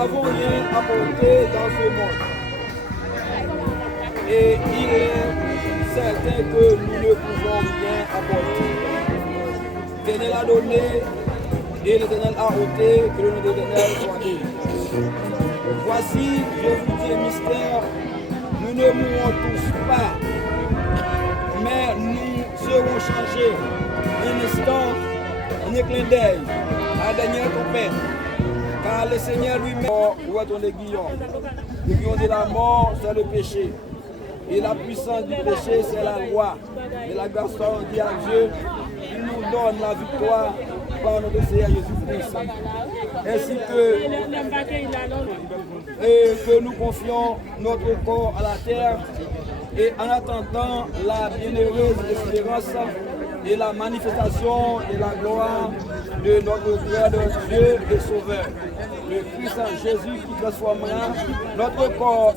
n'avons rien apporté dans ce monde. Et il est certain que nous ne pouvons rien apporter. L'Éternel a donné et l'Éternel a ôté, que le nom de l'Éternel soit béni. Voici, je vous dis un mystère, nous ne mourrons tous pas, mais nous serons changés un instant, un clin d'œil, à la dernière tempête. Car le Seigneur lui-même retourne Guillaume. Le Guillaume de la mort, c'est le péché. Et la puissance du péché, c'est la loi. Et la grâce dit à Dieu, il nous donne la victoire par notre Seigneur Jésus-Christ. Ainsi que nous confions notre corps à la terre et en attendant la bienheureuse espérance et la manifestation de la gloire de notre Père de Dieu et Sauveur, le puissant Jésus qui transformera notre corps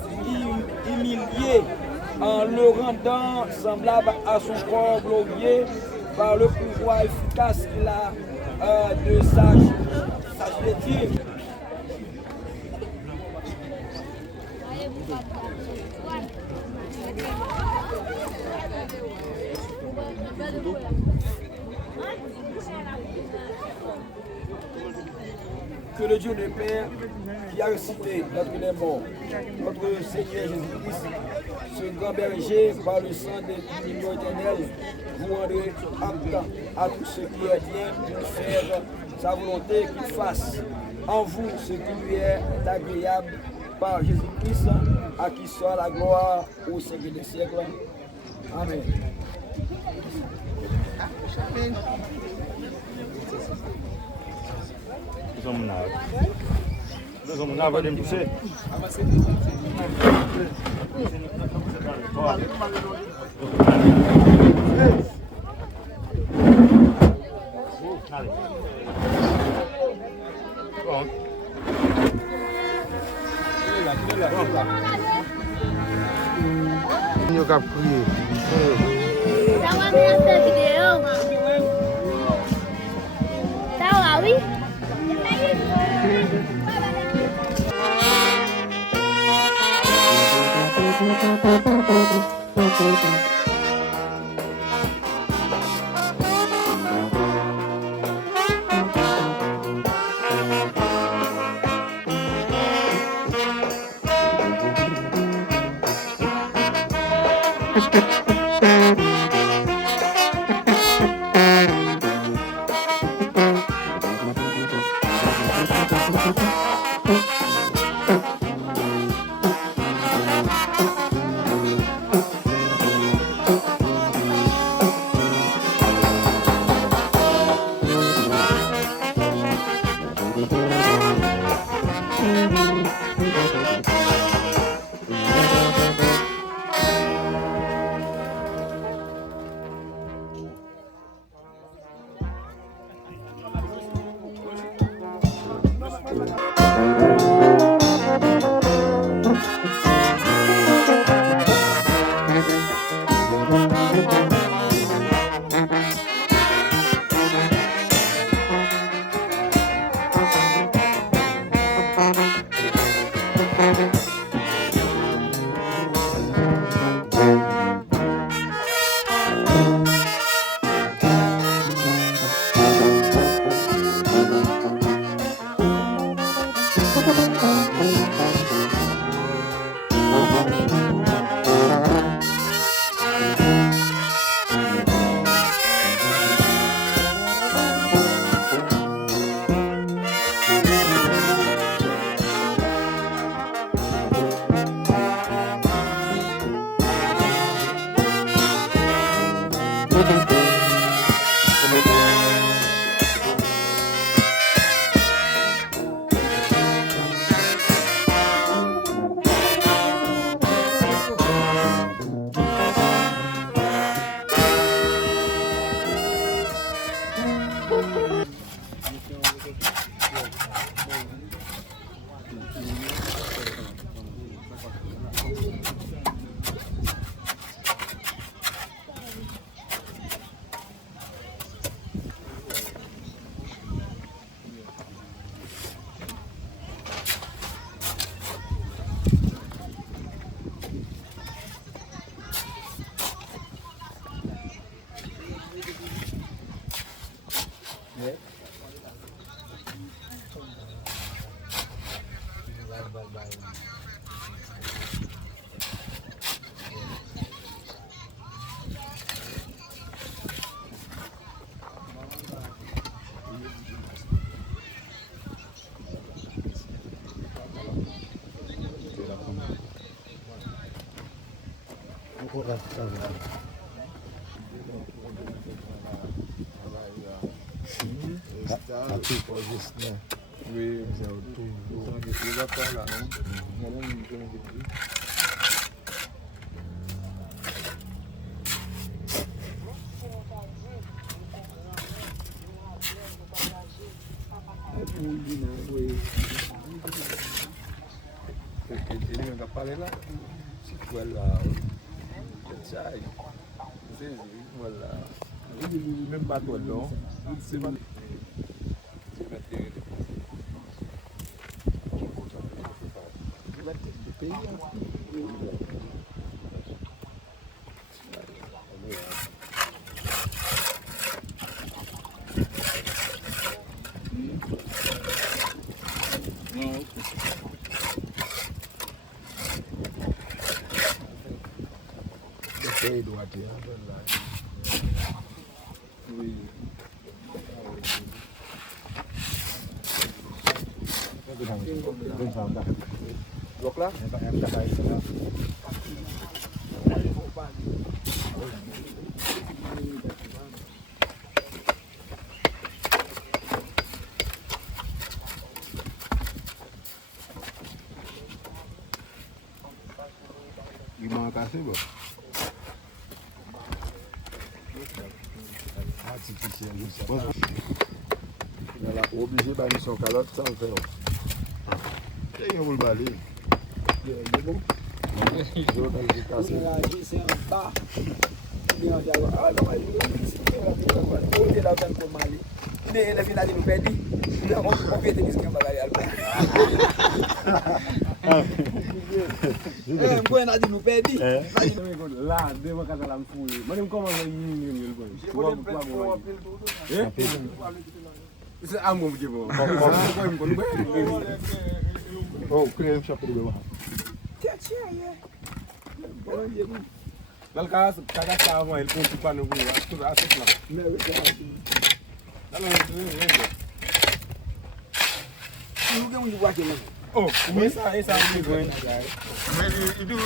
humilié en le rendant semblable à son corps glorieux par le pouvoir efficace qu'il a de sageté. Que le Dieu de Père qui a ressuscité notre les morts, notre Seigneur Jésus-Christ, ce grand berger par le sang de l'union éternelle, vous rendrez apte à tout ce qui est bien pour faire sa volonté, qu'il fasse en vous ce qui lui est agréable par Jésus-Christ, à qui soit la gloire au siècle des siècles. Amen. Eu cap criei. Tá uma ameaça de Deus, tá lá, oui? Oui, il va pas là, non? Ele não parler là, si voilà, ça, voilà, même pas toi non, c'est pas. Oui. Donc là, il m'a cassé, bon. Voilà, obligé de faire son calotte sans le faire. Et on va le balayer. Lá, deu uma casa lá no fundo. Mas não como aí, isso é amor de boa. Oh, creme chapéu de boa. Dal caso, cada carro ele põe para no buio, tudo assim lá. Oh, começa essa amigo, hein? Mas e do